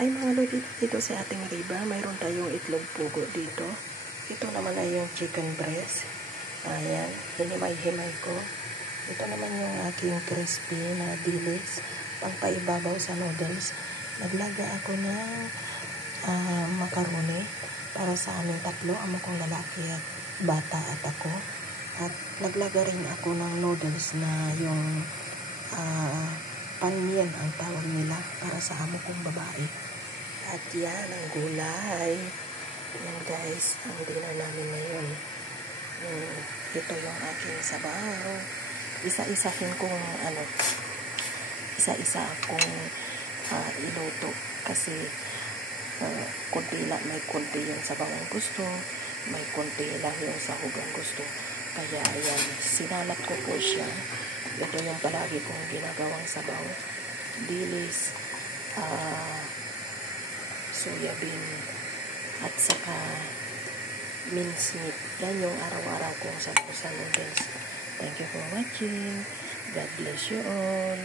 Ay mga lodi, dito sa ating riba, mayroon tayong itlog pugo dito. Ito naman ay yung chicken breast. Ayan, hinimay-himay ko. Ito naman yung aking crispy na dilis, pangpaibabaw sa noodles. Naglaga ako ng macaroni para sa aming tatlo, amo kong lalaki at bata at ako. At naglaga rin ako ng noodles na yung panyan ang tawag nila para sa amo kong babae. At yan ang gulay. Yan guys, ang dinner namin ngayon. Ito yung aking sabaw. Isa-isahin kong isa-isa akong iluto kasi konti lang, may konti yung sabaw ang gusto, may konti lang yung sahog ang gusto. Kaya ayan, sinalat ko po siya. Ito yung palagi kong ginagawang sabaw. Dilis, soya bean, at saka minced meat. Yan yung araw-araw kong sabaw sa noodles. Thank you for watching. God bless you all.